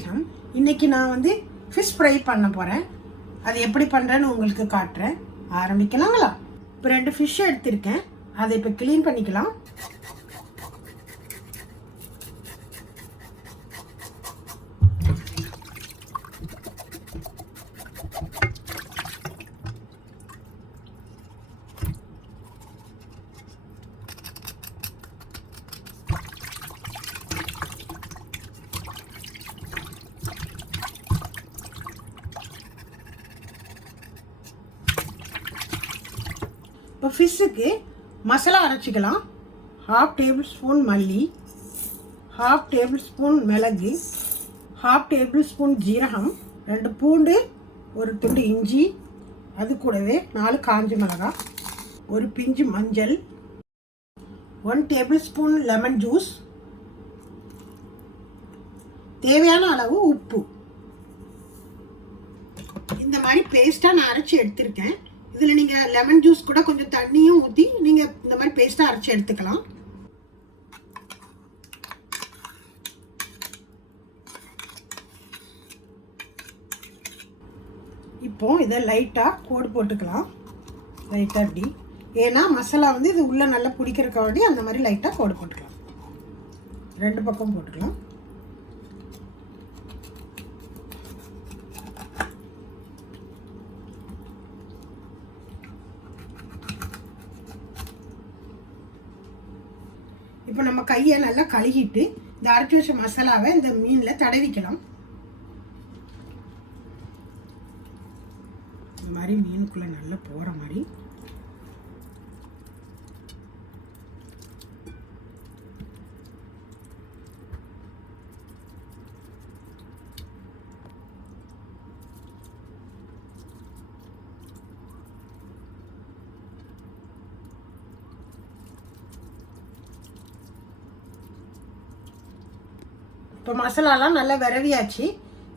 பேகம். இன்னைக்கு நான் வந்து ஃபிஷ் ஃப்ரை பண்ண போகிறேன். அது எப்படி பண்ணுறேன்னு உங்களுக்கு காட்டுறேன். ஆரம்பிக்கலாங்களா? இப்போ 2 ஃபிஷ் எடுத்திருக்கேன். அதை இப்போ க்ளீன் பண்ணிக்கலாம். இப்போ ஃபிஷ்ஷுக்கு மசாலா அரைச்சிக்கலாம். 1/2 டேபிள் ஸ்பூன் மல்லி, 1/2 டேபிள் ஸ்பூன் மிளகு, 1/2 டேபிள் ஸ்பூன் ஜீரகம், 2 பூண்டு, ஒரு துண்டு இஞ்சி, அது கூடவே 4 காஞ்ச மிளகாய், ஒரு பிஞ்சு மஞ்சள், 1 டேபிள் ஸ்பூன் லெமன் ஜூஸ், தேவையான அளவு உப்பு. இந்த மாதிரி பேஸ்ட்டாக நான் அரைச்சி எடுத்திருக்கேன். இதில் நீங்கள் லெமன் ஜூஸ் கூட கொஞ்சம் தண்ணியும் ஊற்றி நீங்கள் இந்த மாதிரி பேஸ்ட்டாக அரைச்சி எடுத்துக்கலாம். இப்போ இதை லைட்டாக கோடு போட்டுக்கலாம். லைட்டாக இப்படி, ஏன்னா மசாலா வந்து இது உள்ளே நல்லா பிடிக்கிறக்காண்டி அந்த மாதிரி லைட்டாக கோடு போட்டுக்கலாம். 2 பக்கம் போட்டுக்கலாம். இப்போ நம்ம கையை நல்லா கழுகிட்டு இந்த அரைச்சி வச்ச மசாலாவை இந்த மீனில் தடவிக்கலாம். இந்த மாதிரி மீனுக்குள்ளே நல்லா போகிற மாதிரி. இப்போ மசாலாலாம் நல்லா விரவியாச்சு.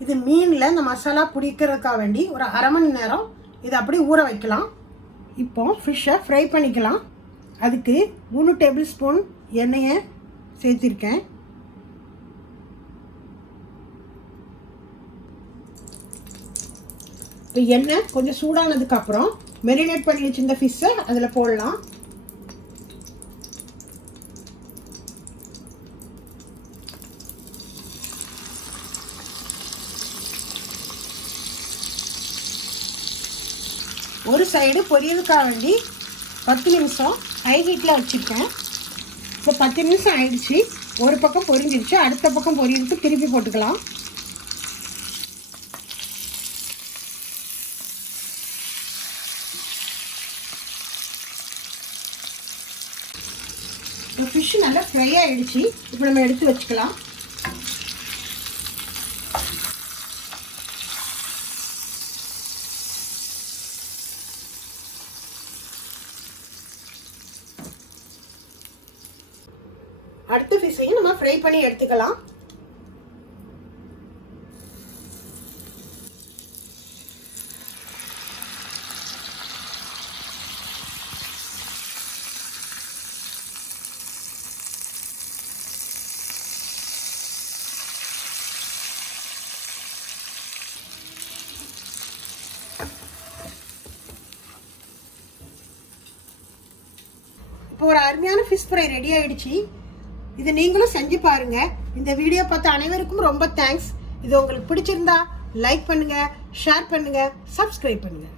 இது மீனில் இந்த மசாலா பிடிக்கிறதுக்காக வேண்டி ஒரு 1/2 மணி நேரம் இதை அப்படி ஊற வைக்கலாம். இப்போ ஃபிஷ்ஷை ஃப்ரை பண்ணிக்கலாம். அதுக்கு 3 டேபிள் ஸ்பூன் எண்ணெயை சேர்த்திருக்கேன். இப்போ எண்ணெய் கொஞ்சம் சூடானதுக்கப்புறம் மெரினேட் பண்ணி வச்சிருந்த ஃபிஷ்ஷை அதில் போடலாம். ஒரு சைடு பொரியலுக்காக வேண்டி 10 நிமிஷம் ஹை ஹீட்டில் வச்சுருக்கேன். இப்போ 10 நிமிஷம் ஆயிடுச்சு. ஒரு பக்கம் பொரிஞ்சிருச்சு. அடுத்த பக்கம் பொரியலுக்கு திருப்பி போட்டுக்கலாம். இப்போ ஃபிஷ் நல்லா ஃப்ரை ஆகிடுச்சு. இப்போ நம்ம எடுத்து வச்சுக்கலாம். அடுத்த ஃபிஷ்ஷையும் நம்ம ஃப்ரை பண்ணி எடுத்துக்கலாம். இப்போ ஒரு அருமையான ஃபிஷ் ஃப்ரை ரெடி ஆயிடுச்சு. இது நீங்களும் செஞ்சு பாருங்க. இந்த வீடியோ பார்த்த அனைவருக்கும் ரொம்ப தேங்க்ஸ். இது உங்களுக்கு பிடிச்சிருந்தா லைக் பண்ணுங்க, ஷேர் பண்ணுங்க, சப்ஸ்கிரைப் பண்ணுங்க.